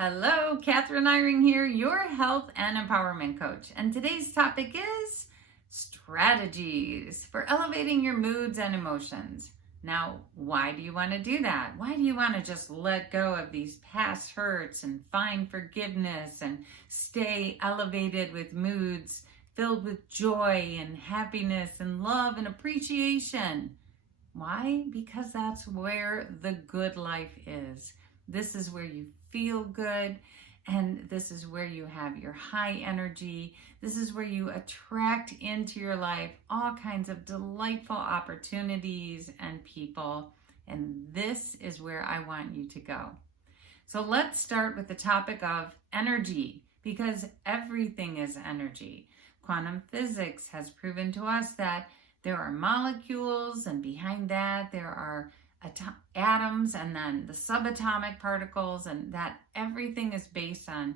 Hello, Catherine Eyring here, your health and empowerment coach. And today's topic is strategies for elevating your moods and emotions. Now, why do you want to do that? Why do you want to just let go of these past hurts and find forgiveness and stay elevated with moods filled with joy and happiness and love and appreciation? Why? Because that's where the good life is. This is where you feel good, and this is where you have your high energy. This is where you attract into your life all kinds of delightful opportunities and people, and this is where I want you to go. So let's start with the topic of energy, because everything is energy. Quantum physics has proven to us that there are molecules, and behind that there are atoms, and then the subatomic particles, and that everything is based on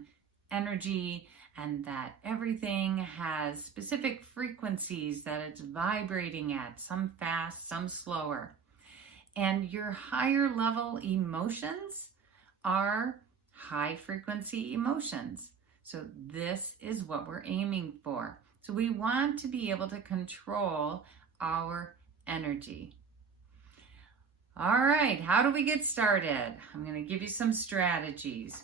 energy, and that everything has specific frequencies that it's vibrating at, some fast, some slower. And your higher level emotions are high frequency emotions. So this is what we're aiming for. So we want to be able to control our energy. All right, how do we get started? I'm going to give you some strategies.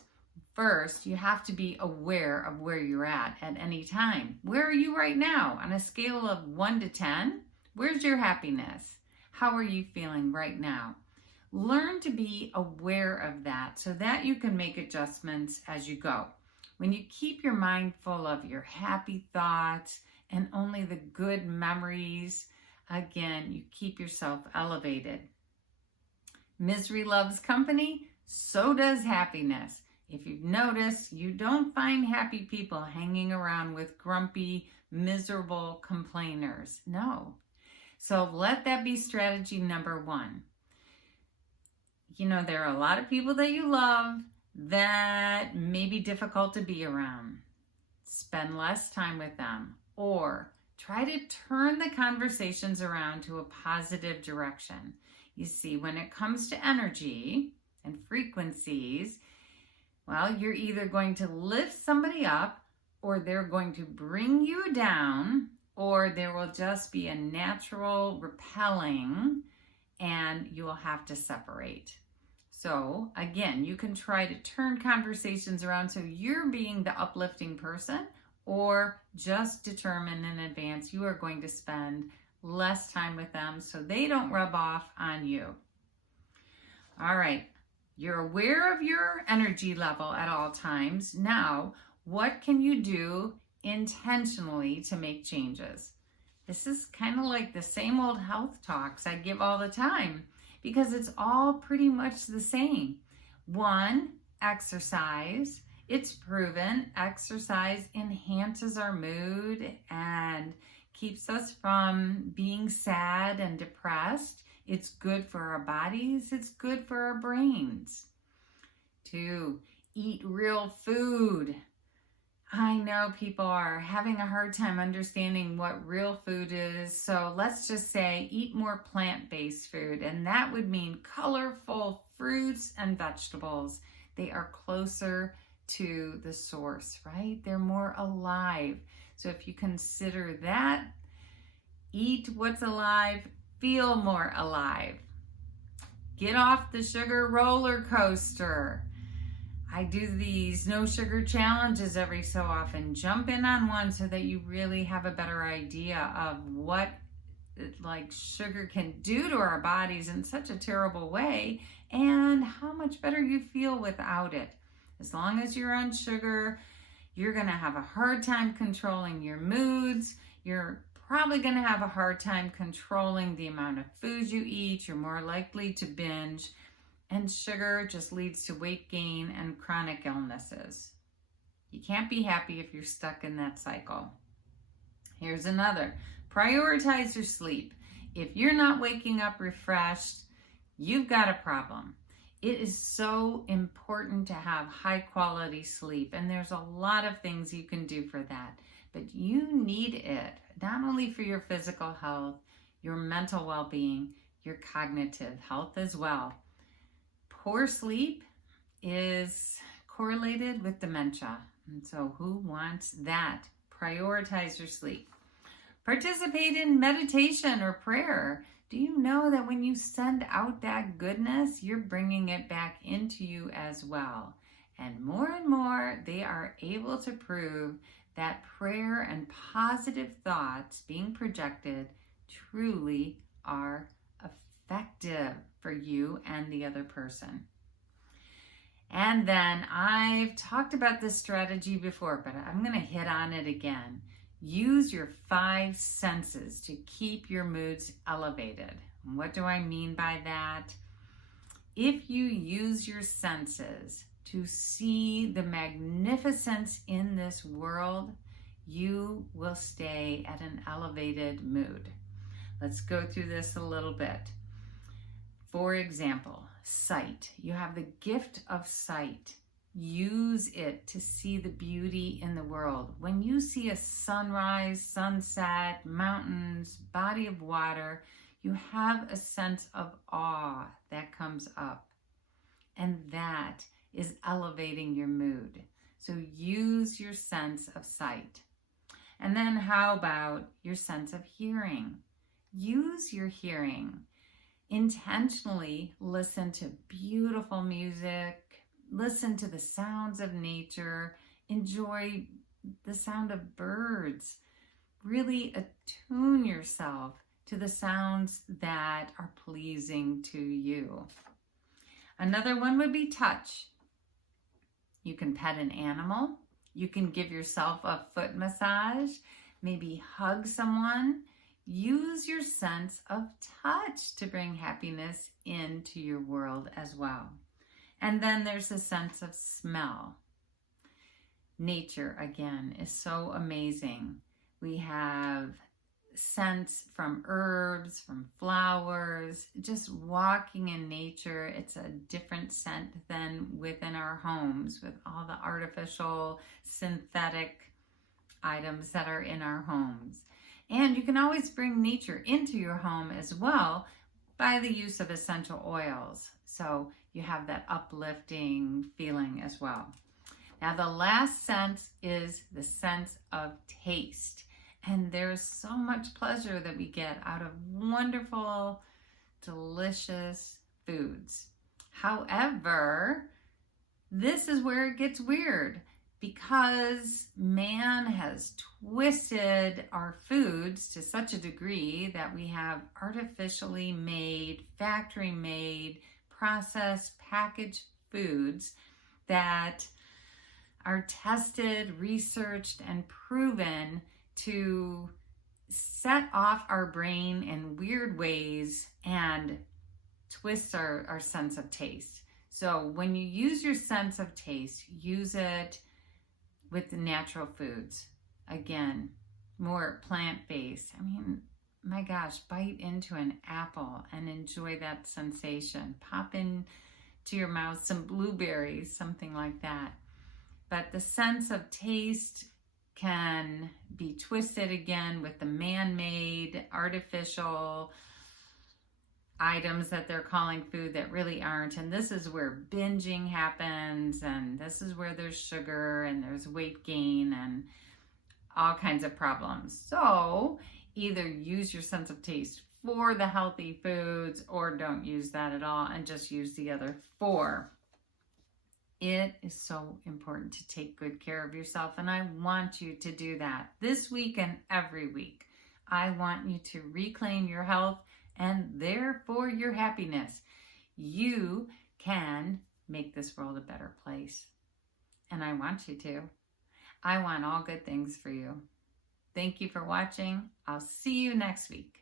First, you have to be aware of where you're at any time. Where are you right now? On a scale of 1 to 10, where's your happiness? How are you feeling right now? Learn to be aware of that so that you can make adjustments as you go. When you keep your mind full of your happy thoughts and only the good memories, again, you keep yourself elevated. Misery loves company, so does happiness. If you've noticed, you don't find happy people hanging around with grumpy, miserable complainers. No. So let that be strategy number 1. You know, there are a lot of people that you love that may be difficult to be around. Spend less time with them, or try to turn the conversations around to a positive direction. You see, when it comes to energy and frequencies, well, you're either going to lift somebody up, or they're going to bring you down, or there will just be a natural repelling and you will have to separate. So again, you can try to turn conversations around so you're being the uplifting person, or just determine in advance you are going to spend less time with them so they don't rub off on you. All right, you're aware of your energy level at all times. Now, what can you do intentionally to make changes? This is kind of like the same old health talks I give all the time, because it's all pretty much the same. 1, exercise. It's proven exercise enhances our mood and keeps us from being sad and depressed. It's good for our bodies. It's good for our brains. 2, eat real food. I know people are having a hard time understanding what real food is, so let's just say eat more plant-based food, and that would mean colorful fruits and vegetables. They are closer to the source, right? They're more alive. So if you consider that, eat what's alive, feel more alive. Get off the sugar roller coaster. I do these no sugar challenges every so often. Jump in on one so that you really have a better idea of what sugar can do to our bodies in such a terrible way, and how much better you feel without it. As long as you're on sugar, you're going to have a hard time controlling your moods. You're probably going to have a hard time controlling the amount of food you eat. You're more likely to binge. And sugar just leads to weight gain and chronic illnesses. You can't be happy if you're stuck in that cycle. Here's another. Prioritize your sleep. If you're not waking up refreshed, you've got a problem. It is so important to have high quality sleep, and there's a lot of things you can do for that. But you need it, not only for your physical health, your mental well-being, your cognitive health as well. Poor sleep is correlated with dementia. And so who wants that? Prioritize your sleep. Participate in meditation or prayer. Do you know that when you send out that goodness, you're bringing it back into you as well? And more, they are able to prove that prayer and positive thoughts being projected truly are effective for you and the other person. And then I've talked about this strategy before, but I'm going to hit on it again. Use your 5 senses to keep your moods elevated. What do I mean by that? If you use your senses to see the magnificence in this world, you will stay at an elevated mood. Let's go through this a little bit. For example, sight. You have the gift of sight. Use it to see the beauty in the world. When you see a sunrise, sunset, mountains, body of water, you have a sense of awe that comes up. And that is elevating your mood. So use your sense of sight. And then how about your sense of hearing? Use your hearing. Intentionally listen to beautiful music, listen to the sounds of nature, enjoy the sound of birds. Really attune yourself to the sounds that are pleasing to you. Another one would be touch. You can pet an animal. You can give yourself a foot massage, maybe hug someone. Use your sense of touch to bring happiness into your world as well. And then there's a sense of smell. Nature, again, is so amazing. We have scents from herbs, from flowers, just walking in nature. It's a different scent than within our homes with all the artificial, synthetic items that are in our homes. And you can always bring nature into your home as well by the use of essential oils. So you have that uplifting feeling as well. Now the last sense is the sense of taste. And there's so much pleasure that we get out of wonderful, delicious foods. However, this is where it gets weird, because man has twisted our foods to such a degree that we have artificially made, factory made, processed, packaged foods that are tested, researched, and proven to set off our brain in weird ways and twist our sense of taste. So when you use your sense of taste, use it with the natural foods. Again, more plant-based. I mean, my gosh, bite into an apple and enjoy that sensation. Pop into your mouth some blueberries, something like that. But the sense of taste can be twisted again with the man-made, artificial items that they're calling food that really aren't. And this is where binging happens, and this is where there's sugar and there's weight gain and all kinds of problems. So either use your sense of taste for the healthy foods or don't use that at all and just use the other 4. It is so important to take good care of yourself, and I want you to do that this week and every week. I want you to reclaim your health and therefore your happiness. You can make this world a better place, and I want you to. I want all good things for you. Thank you for watching. I'll see you next week.